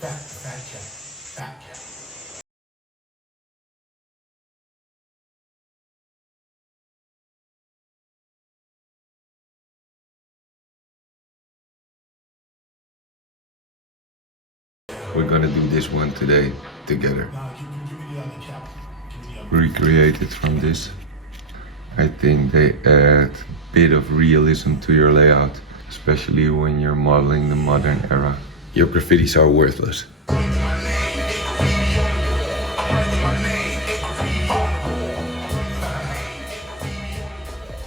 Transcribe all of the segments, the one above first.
Fact check. Fact check. We're gonna do this one today together. Now, give me the other cap. Give me the other. Recreate it from this. I think they add a bit of realism to your layout, especially when you're modeling the modern era. Your graffitis are worthless.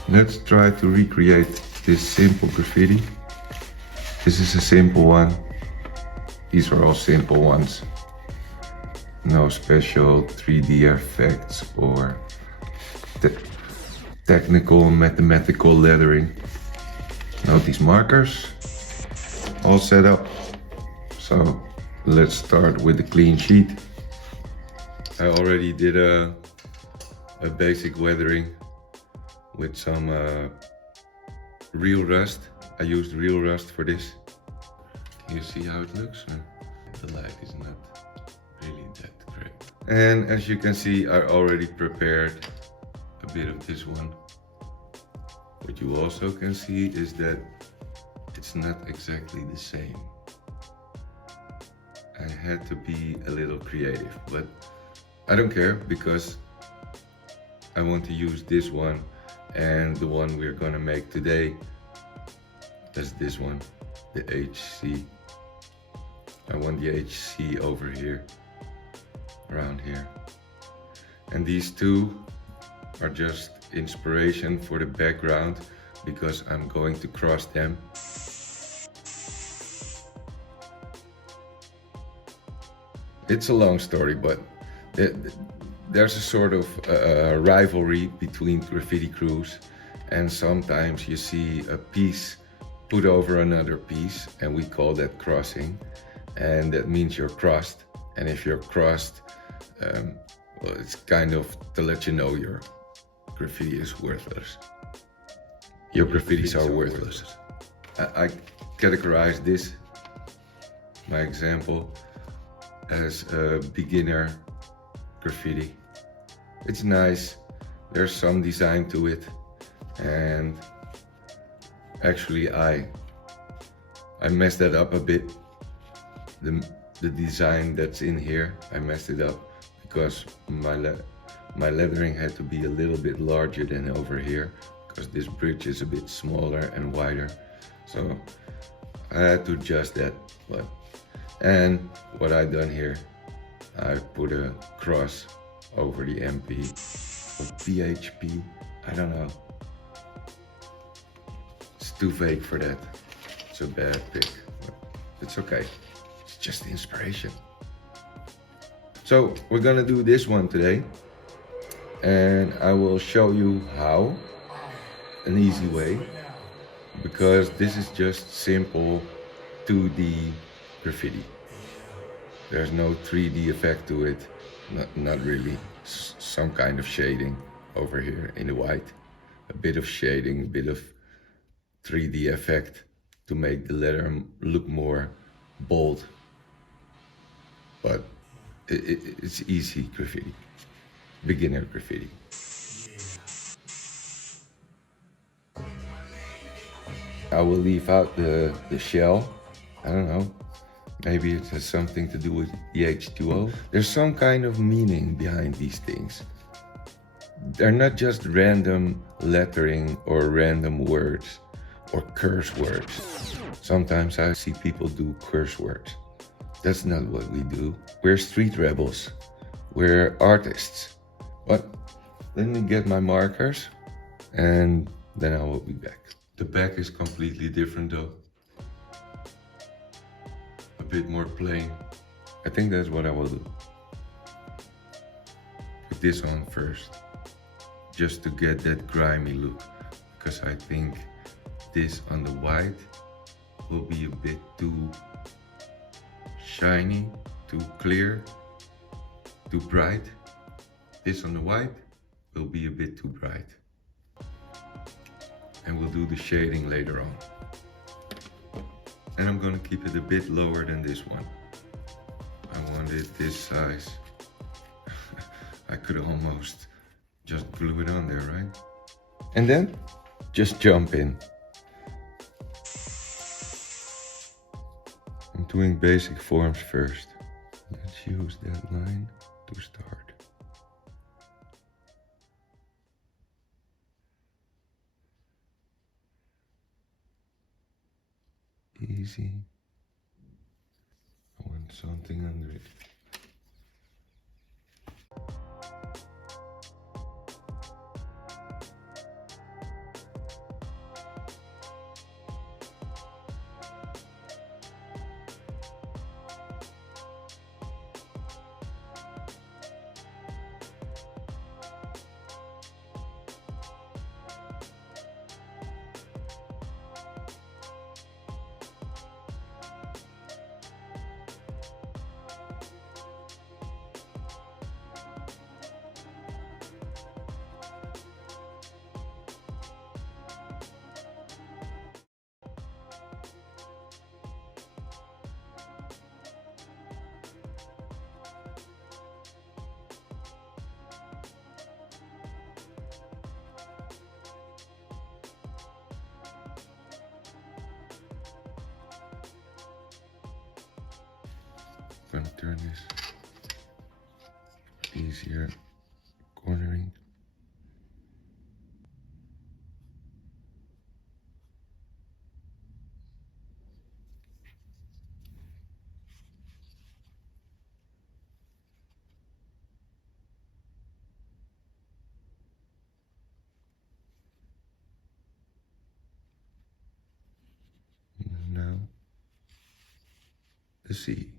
Let's try to recreate this simple graffiti. This is a simple one. These are all simple ones. No special 3D effects or technical mathematical lettering. Note these markers, all set up. So let's start with the clean sheet. I already did a basic weathering with some real rust. I used real rust for this. You see how it looks? The light is not really that great. And as you can see, I already prepared a bit of this one. What you also can see is that it's not exactly the same. I had to be a little creative, but I don't care because I want to use this one, and the one we're gonna make today is this one, the HC. I want the HC over here, around here. And these two are just inspiration for the background because I'm going to cross them. It's a long story, but there's a sort of rivalry between graffiti crews, and sometimes you see a piece put over another piece, and we call that crossing, and that means you're crossed. And if you're crossed, well, it's kind of to let you know your graffiti is worthless. Your graffitis are worthless. I categorize this, my example, as a beginner graffiti. It's nice, there's some design to it, and actually I messed that up a bit. The design that's in here, I messed it up because my lettering had to be a little bit larger than over here because this bridge is a bit smaller and wider. So I had to adjust that. And what I done here, I put a cross over the MP or PHP, I don't know. It's too vague for that. It's a bad pick, but it's okay. It's just inspiration. So we're gonna do this one today, and I will show you how, an easy way, because this is just simple 2D graffiti. There's no 3D effect to it, not really. Some kind of shading over here in the white, a bit of shading, a bit of 3D effect to make the letter look more bold. But it's easy graffiti, beginner graffiti. I will leave out the shell. I don't know, maybe it has something to do with the H2O. There's some kind of meaning behind these things. They're not just random lettering or random words or curse words. Sometimes I see people do curse words. That's not what we do. We're street rebels. We're artists. But let me get my markers and then I will be back. The back is completely different though. A bit more plain. I think that's what I will do. Put this on first, just to get that grimy look, because I think this on the white will be a bit too shiny, too clear, too bright. This on the white will be a bit too bright. And we'll do the shading later on. And I'm gonna keep it a bit lower than this one. want it this size. I could almost just glue it on there, right? And then just jump in. I'm doing basic forms first. Let's use that line to start. Easy. I want something under it. I'm gonna turn this easier cornering. Now the C.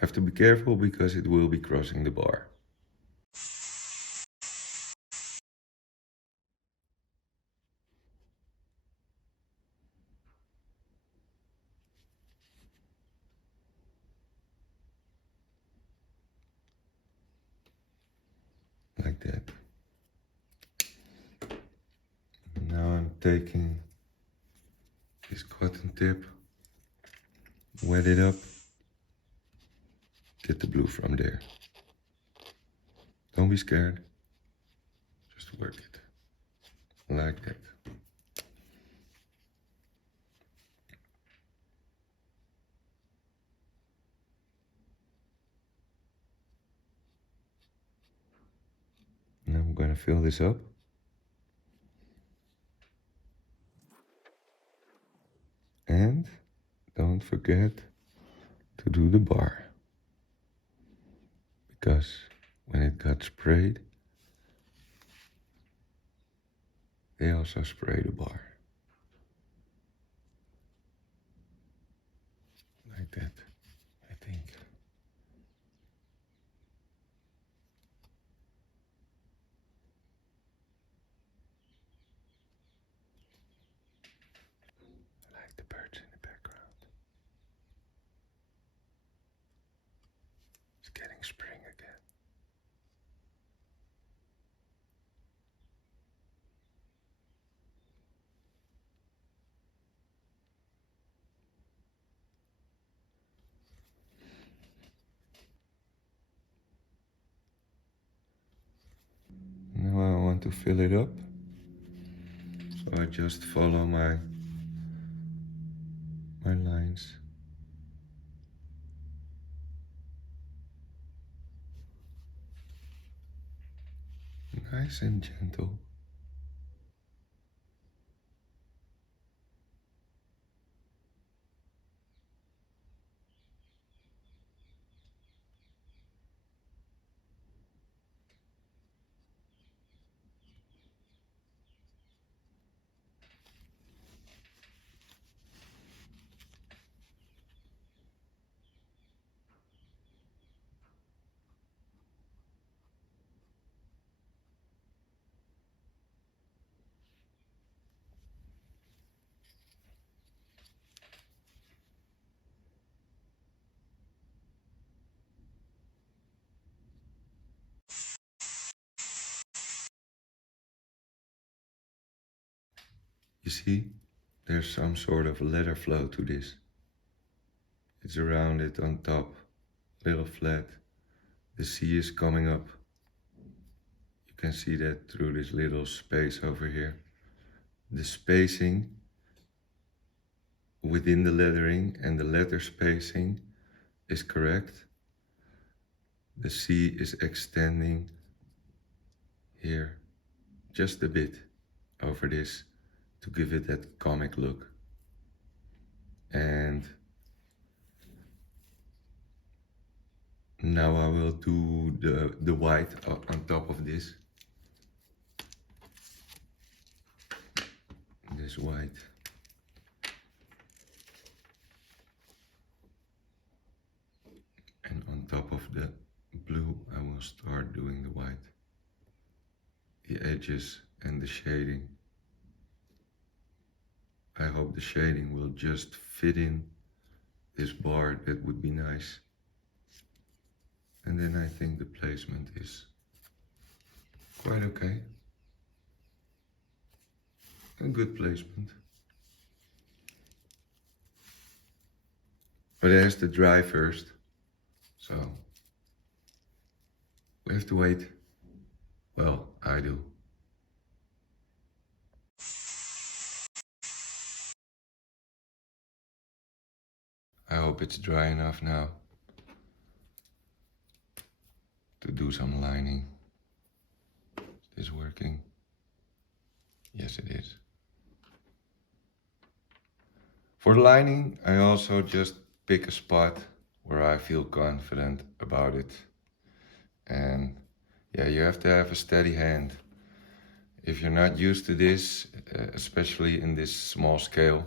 Have to be careful because it will be crossing the bar. Like that. Now I'm taking this cotton tip, wet it up, get the blue from there. Don't be scared, just work it, like that. Now I'm gonna fill this up. And don't forget to do the bar. Because when it got sprayed, they also spray the bar. Like that, I think. I like the birds in the background. It's getting spring again. Now I want to fill it up. So I just follow my lines. Nice and gentle. You see, there's some sort of letter flow to this. It's around it on top, little flat. The sea is coming up. You can see that through this little space over here. The spacing within the lettering and the letter spacing is correct. The sea is extending here just a bit over this to give it that comic look. And now I will do the white on top of this. This white. And on top of the blue, I will start doing the white. The edges and the shading. I hope the shading will just fit in this bar. That would be nice. And then I think the placement is quite okay. A good placement. But it has to dry first. So we have to wait. Well, I do. I hope it's dry enough now to do some lining. Is this working? Yes, it is. For the lining, I also just pick a spot where I feel confident about it. And yeah, you have to have a steady hand. If you're not used to this, especially in this small scale,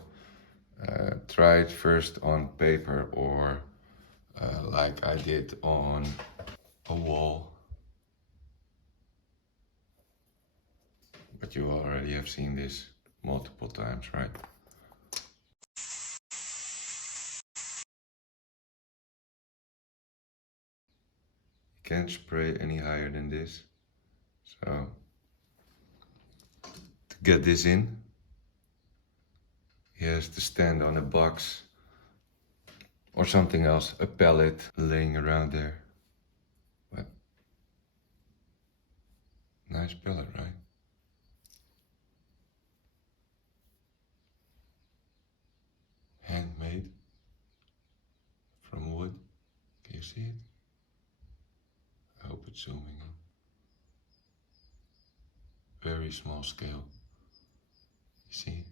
try it first on paper or like I did on a wall. But you already have seen this multiple times, right? You can't spray any higher than this. So to get this in, he has to stand on a box or something else, a pallet laying around there. But nice pallet, right? Handmade from wood. Can you see it? I hope it's zooming in. Very small scale. You see?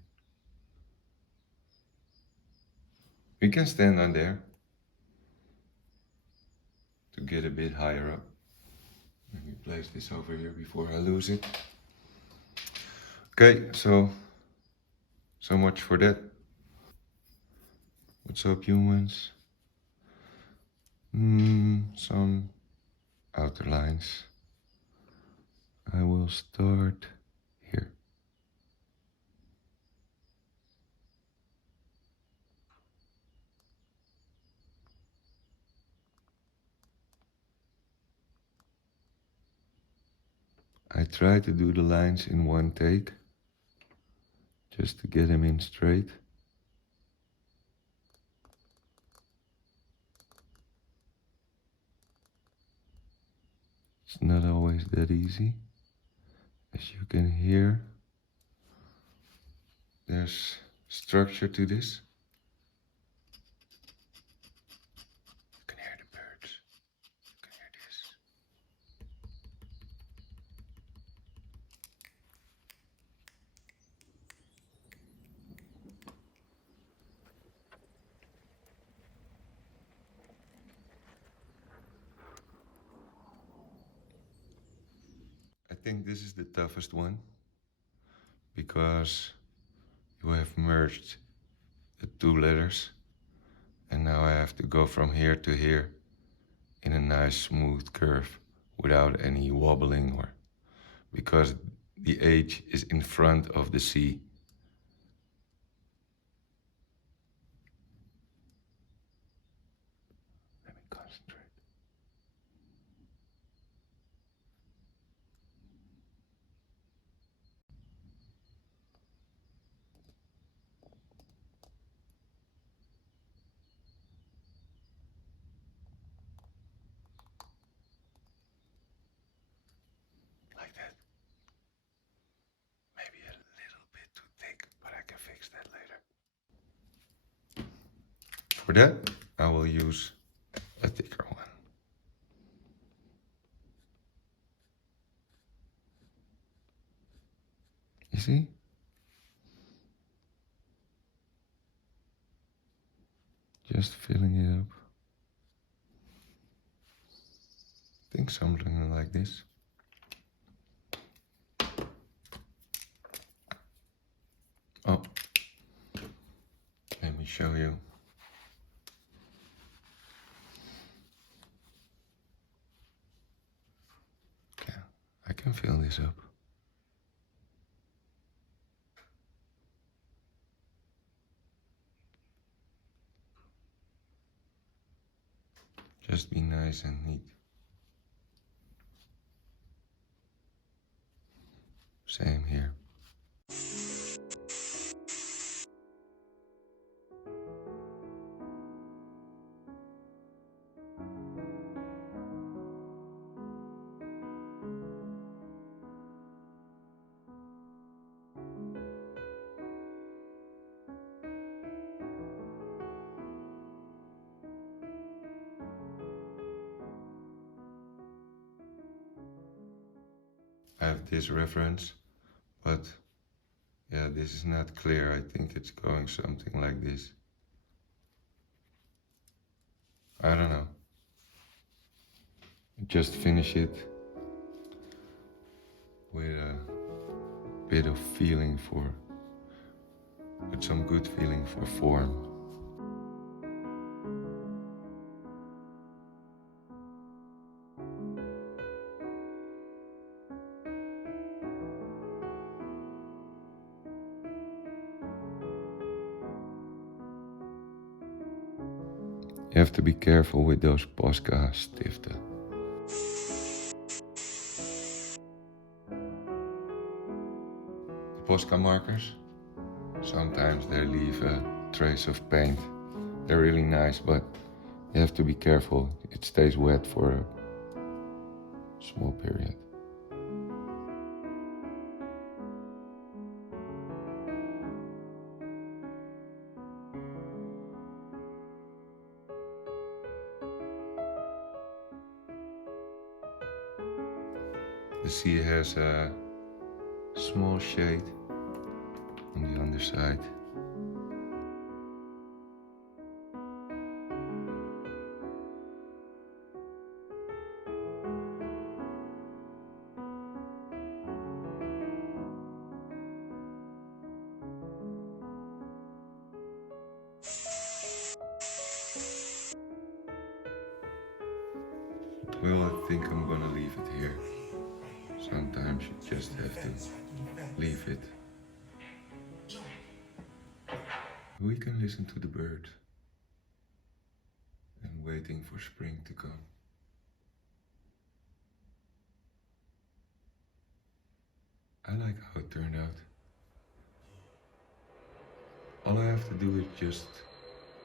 We can stand on there to get a bit higher up. Let me place this over here before I lose it. Okay, so much for that. What's up, humans? Some outer lines. I will start here. I try to do the lines in one take, just to get them in straight. It's not always that easy. As you can hear, there's structure to this. You can hear the birds. You can hear this. I think this is the toughest one because you have merged the two letters and now I have to go from here to here in a nice smooth curve without any wobbling or because the H is in front of the C. Let me concentrate. For that, I will use a thicker one. You see? Just filling it up. I think something like this. Oh, let me show you. Okay, I can fill this up. Just be nice and neat. Same here. I have this reference, but yeah, this is not clear. I think it's going something like this. I don't know. Just finish it with a bit of feeling with some good feeling for form. You have to be careful with those Posca stiften. The Posca markers, sometimes they leave a trace of paint. They're really nice, but you have to be careful. It stays wet for a small period. The sea has a small shade on the underside. Well, I think I'm gonna leave it here. Sometimes you just have to leave it. We can listen to the birds and waiting for spring to come. I like how it turned out. All I have to do is just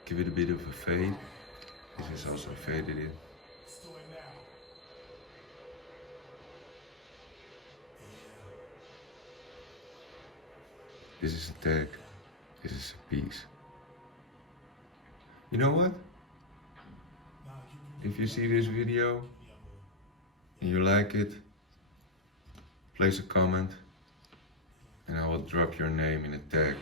give it a bit of a fade. This is also faded in. This is a tag. This is a piece. You know what? If you see this video and you like it, place a comment and I will drop your name in a tag.